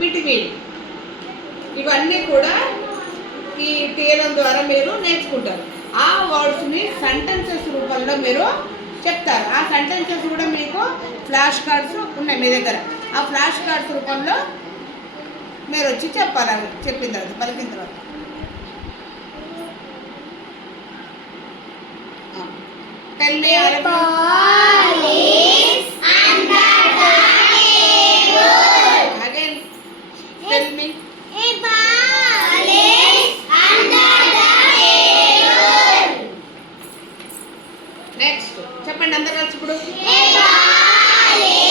బిట్వీన్, ఇవన్నీ కూడా ఈ థియరం ద్వారా మీరు నేర్చుకుంటారు. ఆ వర్డ్స్ని సెంటెన్సెస్ రూపంలో మీరు చెప్తారు. ఆ సెంటెన్సెస్ కూడా మీకు ఫ్లాష్ కార్డ్స్ ఉన్నాయి మీ దగ్గర. ఆ ఫ్లాష్ కార్డ్స్ రూపంలో మీరు వచ్చి చెప్పాలి. అవి చెప్పిన తర్వాత, పలికిన తర్వాత. Tell me again, tell me. Next చెప్పండి అందరు కలిసి ఇప్పుడు. Next again.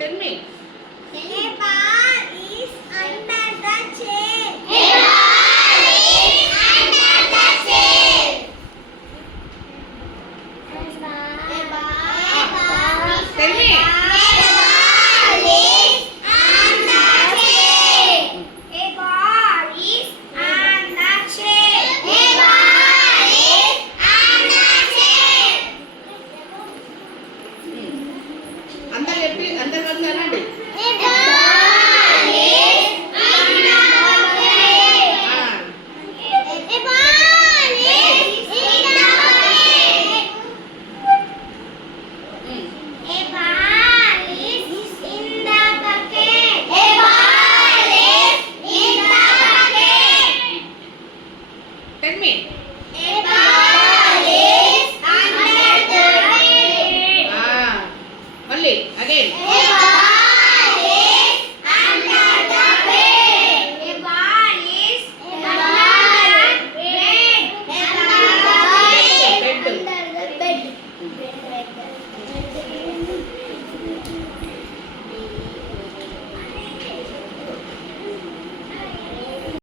Tell me. A ball is under